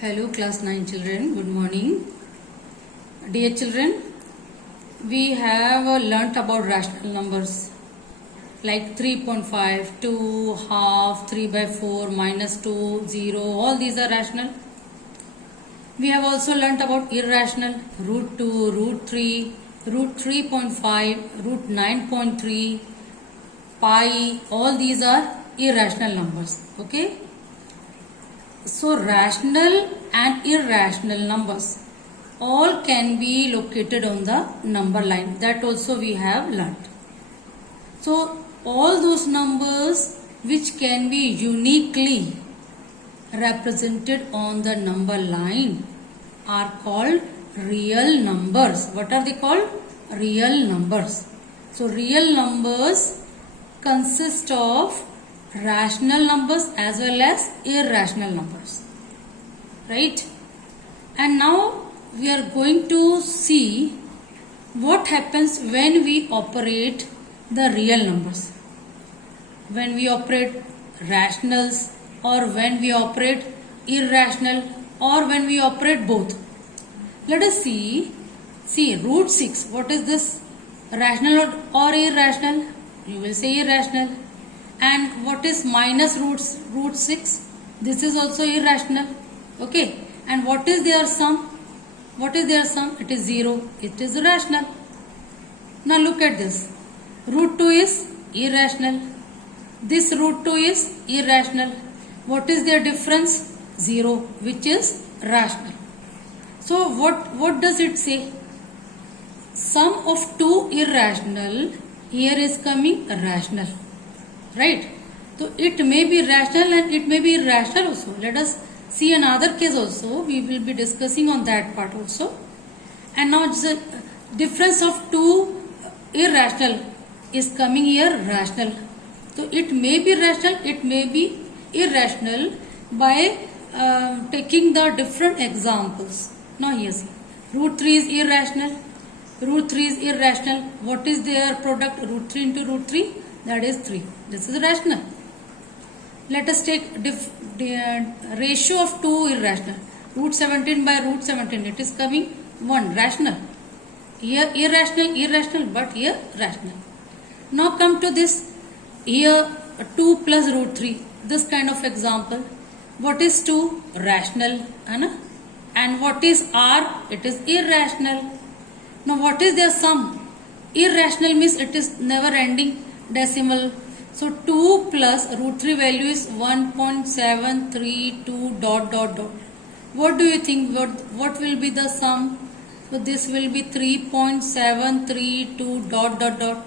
Hello class 9 children, good morning. Dear children, we have learnt about rational numbers like 3.5, 2, half, 3 by 4, minus 2, 0, all these are rational. We have also learnt about irrational, root 2, root 3, root 3.5, root 9.3, pi, all these are irrational numbers. Okay. So rational and irrational numbers all can be located on the number line. That also we have learnt. So all those numbers which can be uniquely represented on the number line are called real numbers. What are they called? Real numbers. So real numbers consist of rational numbers as well as irrational numbers, right? And now we are going to see what happens when we operate the real numbers, when we operate rationals, or when we operate irrational, or when we operate both. Let us see root 6. What is this? Rational or irrational? You will say irrational. And what is minus root 6? This is also irrational. Okay. And what is their sum? What is their sum? It is 0. It is rational. Now look at this. Root 2 is irrational. This root 2 is irrational. What is their difference? 0, which is rational. So what does it say? Sum of two irrational, here is coming rational. Right? So it may be rational and it may be irrational also. Let us see another case also. We will be discussing on that part also. And now the difference of two irrational is coming here rational. So it may be rational, it may be irrational by taking the different examples. Now here see. Root 3 is irrational. Root 3 is irrational. What is their product? Root 3 into root 3? That is 3. This is rational. Let us take ratio of 2 irrational. Root 17 by root 17. It is coming 1. Rational. Here irrational, but here rational. Now come to this. Here 2 plus root 3. This kind of example. What is 2? Rational. And what is r? It is irrational. Now what is their sum? Irrational means it is never ending decimal. So 2 plus root 3 value is 1.732 ... What do you think? What will be the sum? So this will be 3.732 ...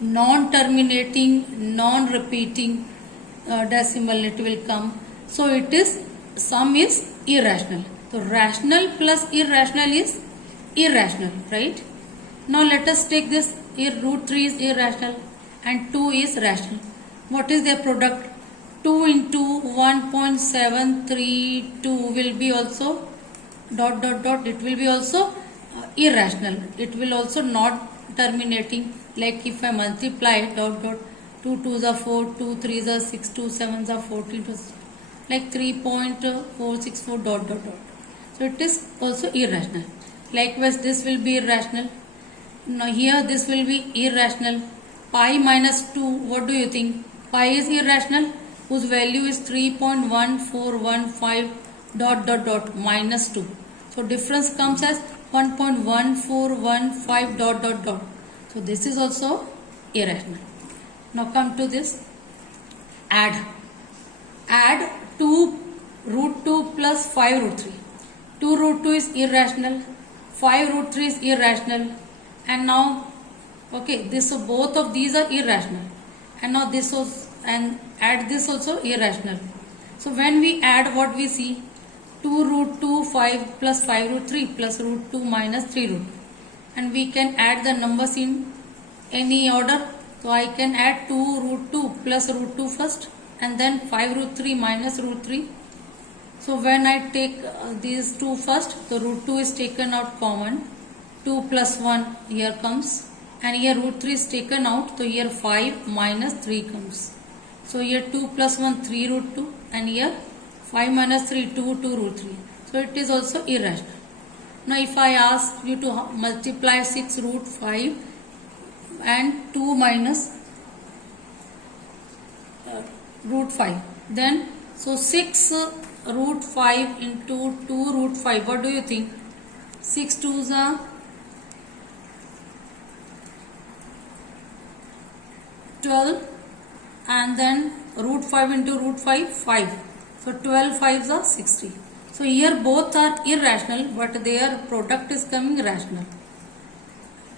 Non-terminating, non-repeating decimal it will come. So it is, sum is irrational. So rational plus irrational is irrational, right? Now let us take this. Here root 3 is irrational and 2 is rational. What is their product? 2 into 1.732 will be also ... It will be also irrational. It will also not terminating. Like if I multiply ... 2 2s are 4, 2 3s are 6, 2 7s are 14, like 3.464 ... So it is also irrational. Likewise this will be irrational. Now here this will be irrational. Pi minus 2, what do you think? Pi is irrational, whose value is 3.1415 ... minus 2. So difference comes as 1.1415 ... So this is also irrational. Now come to this. Add 2 root 2 plus 5 root 3. 2 root 2 is irrational. 5 root 3 is irrational. And now, okay, this, so both of these are irrational. And now this was, and add this also irrational. So when we add, what we see? 2 root 2 5 plus 5 root 3 plus root 2 minus 3 root. And we can add the numbers in any order. So I can add 2 root 2 plus root 2 first, and then 5 root 3 minus root 3. So when I take these two first, the root 2 is taken out common. 2 plus 1 here comes, and here root 3 is taken out, so here 5 minus 3 comes. So here 2 plus 1 3 root 2, and here 5 minus 3, 2 root 3. So it is also irrational. Now if I ask you to multiply 6 root 5 and 2 minus root 5, then so 6 root 5 into 2 root 5, what do you think? 6 2s are 12, and then root 5 into root 5, 5. So 12 5s are 60. So here both are irrational, but their product is coming rational.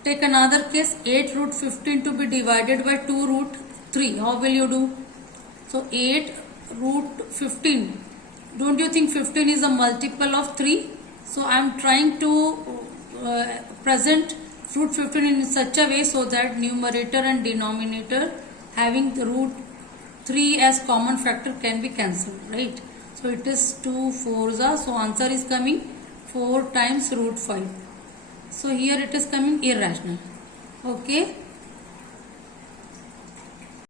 Take another case, 8 root 15 to be divided by 2 root 3. How will you do? So 8 root 15. Don't you think 15 is a multiple of 3? So I am trying to present root 15 in such a way so that numerator and denominator having the root 3 as common factor can be cancelled, right? So it is 2 4s are, so answer is coming 4 times root 5. So here it is coming irrational. Okay.